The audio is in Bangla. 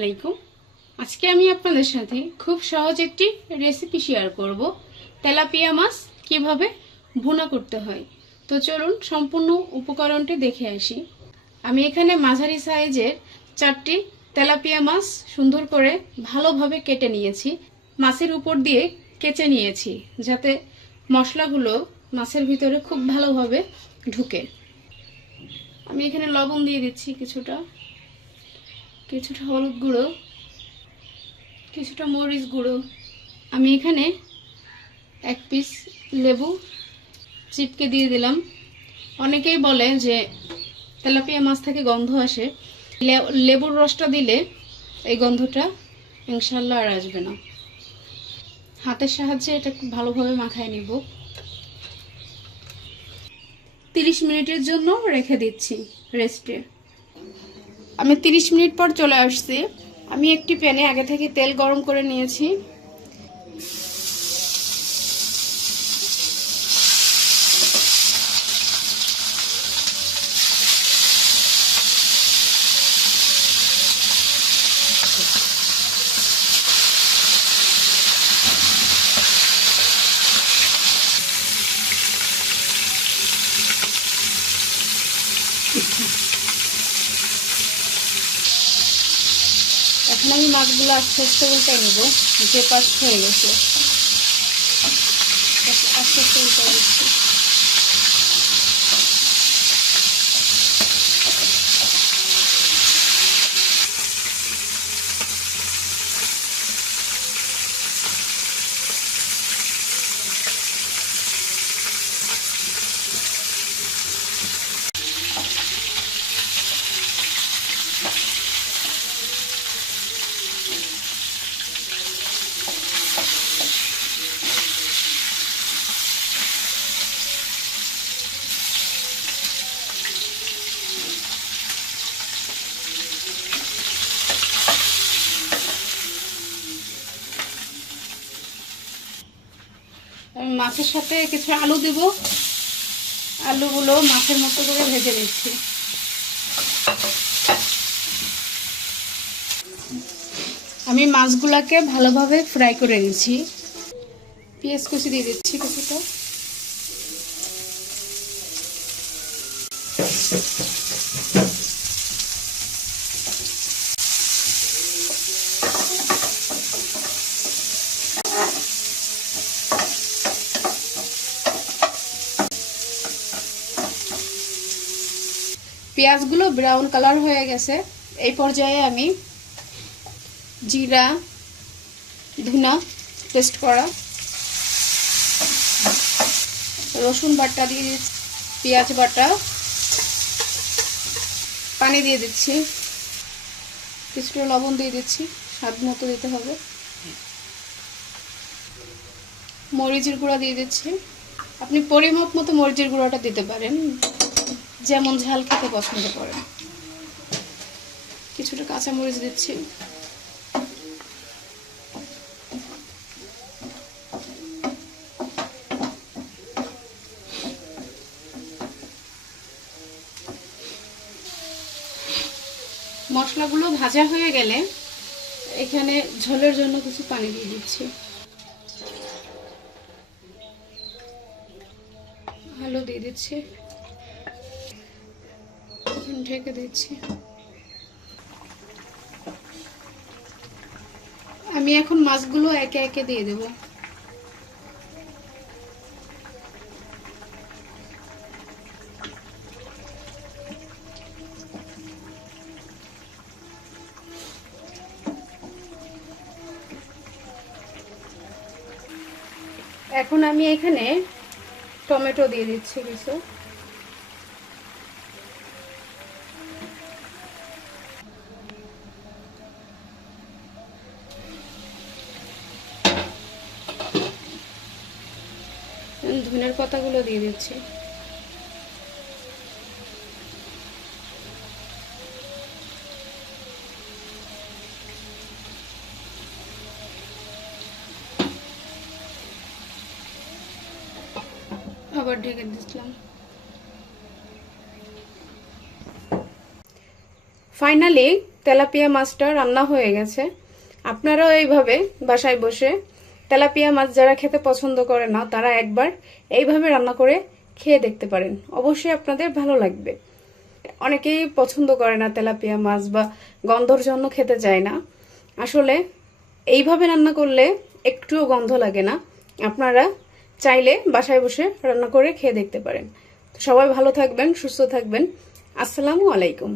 আলাইকুম। আজকে আমি আপনাদের সাথে খুব সহজ একটি রেসিপি শেয়ার করব। তেলাপিয়া মাছ কিভাবে ভুনা করতে হয়। তো চলুন সম্পূর্ণ উপকরণটি দেখে আসি। আমি এখানে মাঝারি সাইজের 4টি তেলাপিয়া মাছ সুন্দর করে ভালোভাবে কেটে নিয়েছি। মাছের উপর দিয়ে কেচে নিয়েছি যাতে মশলাগুলো মাছের ভিতরে খুব ভালোভাবে ঢুকে। আমি এখানে লবণ দিয়ে দিচ্ছি, কিছুটা হলুদ গুঁড়ো, কিছুটা মরিচ গুঁড়ো। আমি এখানে 1 পিস লেবু চিপকে দিয়ে দিলাম। অনেকেই বলে যে তেলাপিয়া মাছ থেকে গন্ধ আসে, লেবুর রসটা দিলে এই গন্ধটা ইনশাল্লাহ আর আসবে না। হাতের সাহায্যে এটা খুব ভালোভাবে মাখায় নিব। 30 মিনিটের জন্য রেখে দিচ্ছি রেস্টে। আমি 30 মিনিট পর চলে আসছি। আমি একটি প্যানে আগে থেকে তেল গরম করে নিয়েছি। এখন আমি মাছগুলো আস্তে আস্তে উল্টাই নেব। যে পাশ হয়ে গেছে আস্তে আস্তে উল্টাই দিচ্ছি। আমি মাছের সাথে কিছু আলু দেব। আলুগুলো মাছের মতো করে ভেজে নিচ্ছি। আমি মাছগুলোকে ভালোভাবে ফ্রাই করে নিচ্ছি। পেঁয়াজ কুচি দিয়ে দিচ্ছি কিছুটা। পেঁয়াজগুলো ব্রাউন কালার হয়ে গেছে। এই পর্যায়ে আমি জিরা, ধনিয়া পেস্ট করা, রসুন বাটা দিয়ে দিচ্ছি, পেঁয়াজ বাটা, পানি দিয়ে দিচ্ছি, কিছুটা লবণ দিয়ে দিচ্ছি, স্বাদ মতো দিতে হবে। মরিচের গুঁড়া দিয়ে দিচ্ছি। আপনি পরিমাপ মতো মরিচের গুঁড়াটা দিতে পারেন, যেমন ঝাল খেতে পছন্দ করেন। কিছুটা কাঁচা মরিচ দিচ্ছি। মশলাগুলো ভাজা হয়ে গেলে এখানে ঝোলের জন্য কিছু পানি দিয়ে দিচ্ছি। আলু দিয়ে দিচ্ছি, ঢেকে দিচ্ছি। আমি এখন মাছগুলো একে একে দিয়ে দেব। এখন আমি এখানে টমেটো দিয়ে দিচ্ছি কিছু। ধনিয়ার পাতাগুলো দিয়ে দিচ্ছি। আবার ঢেকে দিলাম। ফাইনালি তেলাপিয়া মাছটা রান্না হয়ে গেছে। আপনারাও এইভাবে বাসায় বসে তেলাপিয়া মাছ যারা খেতে পছন্দ করে না তারা একবার এইভাবে রান্না করে খেয়ে দেখতে পারেন, অবশ্যই আপনাদের ভালো লাগবে। অনেকেই পছন্দ করে না তেলাপিয়া মাছ বা গন্ধর জন্য খেতে চায় না। আসলে এইভাবে রান্না করলে একটুও গন্ধ লাগে না। আপনারা চাইলে বাসায় বসে রান্না করে খেয়ে দেখতে পারেন। সবাই ভালো থাকবেন, সুস্থ থাকবেন। আসসালামু আলাইকুম।